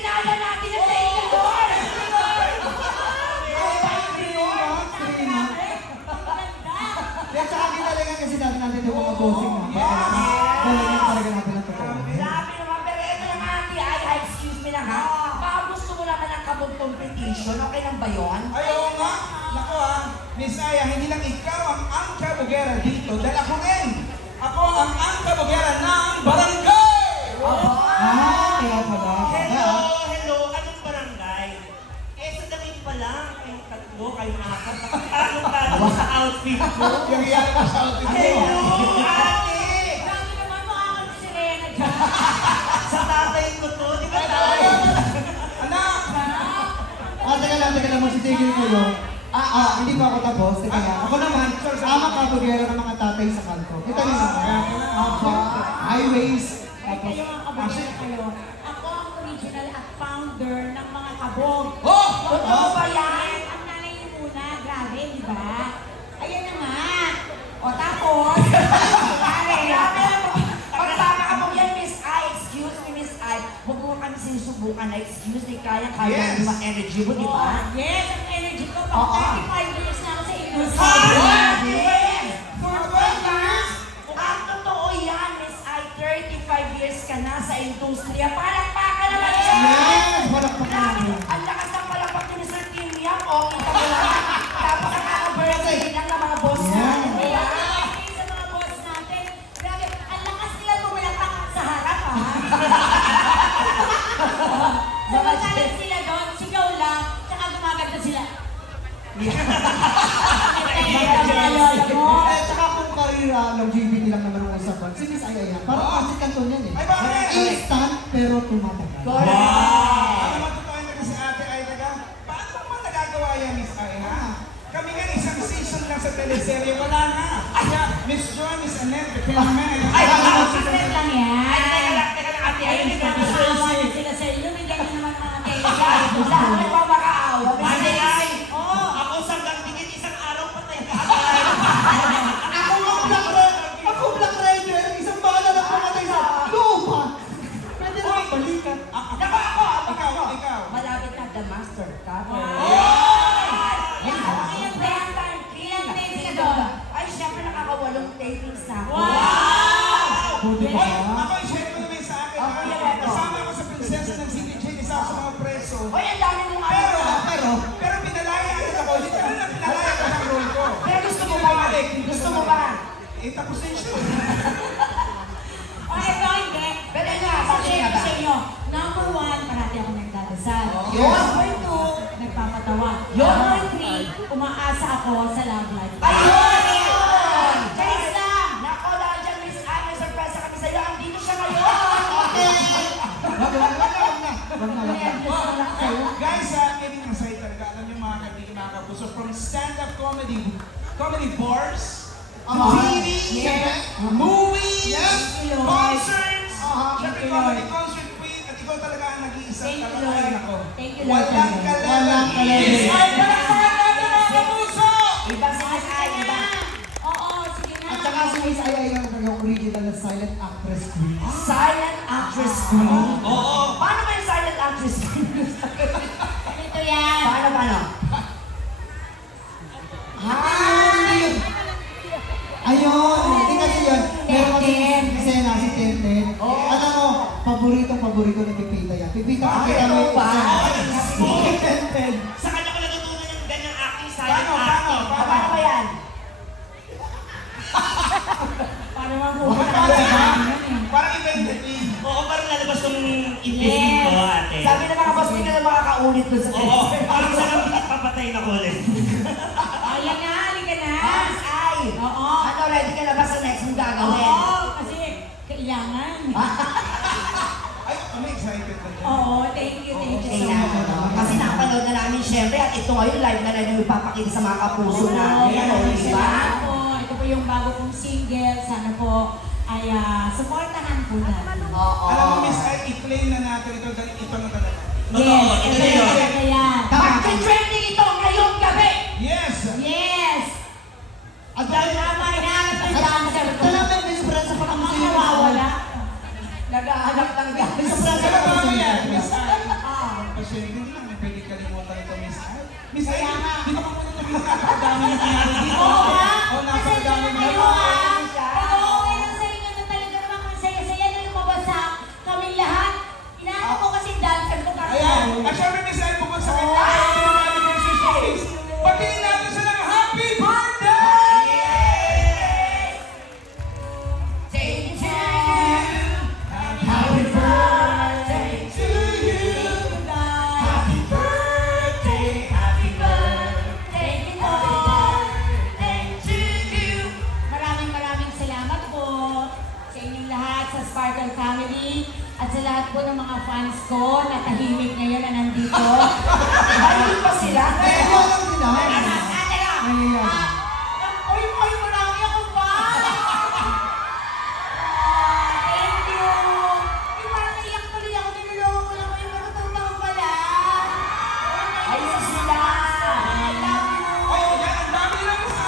dinala natin ang Taylor Wars! Kaya sa akin talaga kasi natin yung mga bossing na. Galing talaga natin ang totoo. Sabi naman, pero ito yung ate, excuse me lang ha. Baka gusto mo naman ng kabog competition, okay lang ba yun? Ayaw nga. Naku Miss Aya, hindi lang ikaw ang kabugera dito. Dahil ako rin. Ako ang kabugera ng barangay! Kaya pala. Hello, anong barangay? Sa damit pa lang, kayong tatlo, kayong apat, nakakalo sa outfit ko. Yung iyan ko sa outfit mo. Ate! Sabi naman mo ako si Serena dyan. Sa tatay ko to, di ba tayo? Anak! Teka lang, masitigil ko yun. Hindi pa ako tapos. Teka lang. Ako naman, kabugera ng mga tatay sa kanto. Ito rin naman. Highways. Ay, kayo mga kabog kayo. Ako ang original at founder ng mga kabog. Totoo ba yan? Ang nanay niyo muna, grabe, di ba? Ayan na nga. O tapos, grabe, pagsama ka mo yan, Miss I, excuse me, Miss I, huwag mo kami sinusubukan na excuse me, kaya Yes. yung energy mo, di ba? Yes, ang energy ko. Oo. Pag 35 years na ako sa industry. Yes! For 12 years? Ang totoo yan, Miss I, 35 years ka na sa industriya. Palakpakan naman siya! Yes! Palakpakan Grabe, naman. ang lakas ng palakpak ni Mr. Kim Yap. O, kita mo lang. Tapos ang birthday lang ng mga boss natin. di ba? Sa mga boss natin. Grabe, ang lakas nila tumulapak sa harap, ha? Samantalang sila doon, sigaw lang, tsaka gumaganda sila. Mga lola mo. Tsaka kung karira, longevity lang naman ang usapan. Si Miss Aya yan. Parang kasi kanto niyan eh. Ay, bakit? Instant pero tumatagal. Alam mo, totoo na kasi ate ay paano naman nagagawa yan, Miss Aya? Kami nga isang season lang sa teleserye, wala na. Kaya, Miss Joy, Miss Annette, the cameraman. Ay, Secret lang yan. teka lang, ate. Ay, nagkakaawa na sila sa inyo. May ganyan naman mga tayo. Lahat na ba makaawa? Ate ay, ako sanggang tingin isang araw patay ka. Ako Black Rider, isang bala lang pumatay sa lupa. Pwede naman balikan. Ikaw. Malapit na the master ka. Ilang days ka doon? Ay, syempre nakakawalong tapings na ako. Buti pa Hoy, ba? ako i-share ko naman sa akin. Ako yan, ito. Kasama ko sa prinsesa ng CDJ, isa ako sa mga preso. Hoy, ang dami mong Pero pinalaya agad ako. Hindi ko na pinalaya ko ng role ko. Pero gusto mo ba? Gusto mo ba? Tapos na yun siya. O, ito hindi. Pero ano, Sabi bakit ko ba? sa inyo, number 1, parati ako nagdadasal. Yun. Number 2, nagpapatawa. Yun. Number 3, umaasa ako sa love life. Ayun! Charis lang! Nako, dahil dyan, Miss Anne, may surprise kami sa'yo. Andito siya ngayon! Guys, getting excited talaga. Alam niyo mga kaibigan, mga kapuso, from stand-up comedy bars, TV, movies, concerts, syempre comedy concert queen, at ikaw talaga ang nag-iisa. Thank you, Talaga, Lord. ay, nako. Thank you, Lord. Walang kalala. Walang kalala. Yes, ay, palakpakan natin mga kapuso! Iba si Miss Anne, iba. Oo, sige na. At saka si Miss Aya yung original na silent actress queen. Silent actress queen. Oo. Paano ba yung silent actress queen? Ito yan. Paano? Ayun! Hindi kasi yun. Meron kasi eksena si Tenten. Alam mo, paborito ni Pipita yan. Pipita, pakita mo yung eksena. Si Tenten. Sa kanya ko natutunan yung ganyang acting, silent acting. Paano ba yan? Para mga Parang iba-iba. Oo, parang lalabas ng ipisip ko, ate. Sabi na mga boss, hindi ka na makakaulit doon sa Oo, parang sa lang papatay na ko ulit. Ayan na, halika na. Miss Ay! Oo. Ano, ready ka na ba sa next mong gagawin? Oo, kasi kailangan. Ay, kami excited na dyan. Oo, thank you so Tingnan mo, no? much. Kasi napanood na namin syempre at ito ngayon live na rin yung ipapakita sa mga kapuso natin. Ano, di ba? Salamat po. Ito po yung bago kong single. Sana po ay supportahan po natin. Oo. Alam mo, Miss Ay, i-play na natin ito dahil ito na talaga. Yes, ito ito na yun. talaga yan. Mag-trending ito ngayong gabi! Yes! Yes! At Dahil naman, hinahanap ng dancer ko. ito naman, Miss Prensa, pa Ang kami mga nawawala. Naghahanap ng Miss gas. Prensa, Ano pa ba kami yan, Miss Ay? na tahimik ngayon na nandito. Ayun pa sila. Pero lang sila. Ate lang. Nangyayari. Oy, marami ako ba? Thank you. Ay, parang naiyak tuloy ako. Tinulungan ko lang kayo. Matutong pala. Ayun sila. I love you. Ay, yan, ang dami lang sa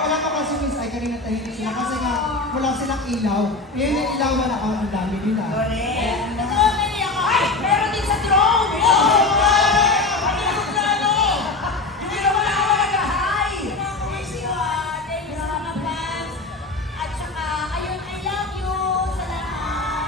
Wala ko kasi Miss Ay, kanina tahimik sila kasi nga wala silang ilaw. Yun yung ilaw wala ako ang dami nila. Correct. Totoo, naiyak ako. Ay, meron din sa drone. Hindi naman ako nag-hi. Thank you, thank you sa mga fans. At saka, ayun, I love you sa lahat.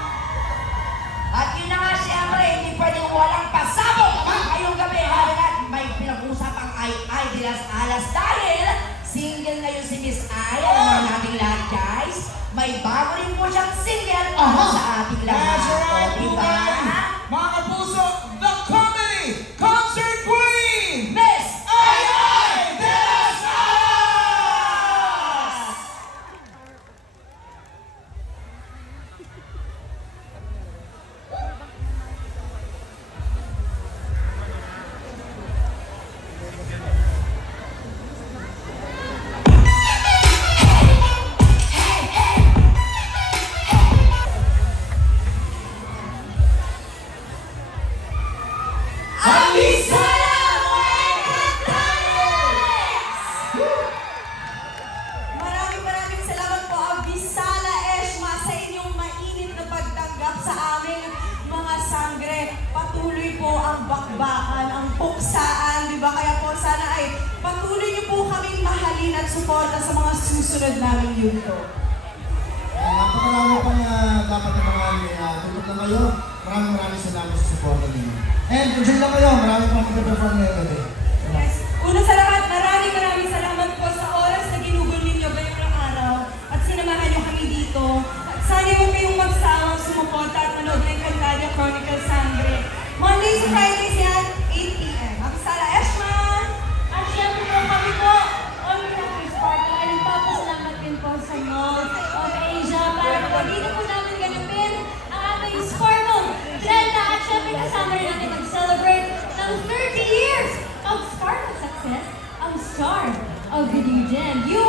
At yun na nga, siyempre, hindi pwedeng walang pasabog. Ngayong gabi, halat, may pinag-usapang ay de las alas dahil single ngayon si Miss Ay. Alam naman natin lahat, guys. May bago rin po siyang single para sa ating lahat. That's right, O, diba? mga kapuso, the Comedy Concert Queen! Miss Ay de las Alas! Maraming salamat po, Abisala Eshma, sa inyong mainit na pagtanggap sa aming mga sangre. Patuloy po ang bakbakan, ang puksaan, di ba? Kaya po sana ay patuloy niyo po kaming mahalin at suporta sa mga susunod naming yunto. Napakarami pa na dapat na mga tulog na kayo. Maraming salamat sa support ninyo. And enjoy lang kayo. Marami pa mag-perform ngayong gabi. Yes. Una sa lahat, maraming salamat po sa oras na ginugol ninyo ngayong araw at sinamahan niyo kami dito. At sana huwag kayong magsawang sumuporta at manood ng Cantadia Chronicle Sangre. Mondays to Fridays yan, 8 p.m. Abisala Eshma! At syempre po kami po, on behalf of Sparkle, ay nagpapasalamat din po sa Mall of Asia para po dito po namin ganapin ang ating Sparkle Trenta at syempre kasama rin natin mag-celebrate ng 30 years of Sparkle success, ang star of the new gen. You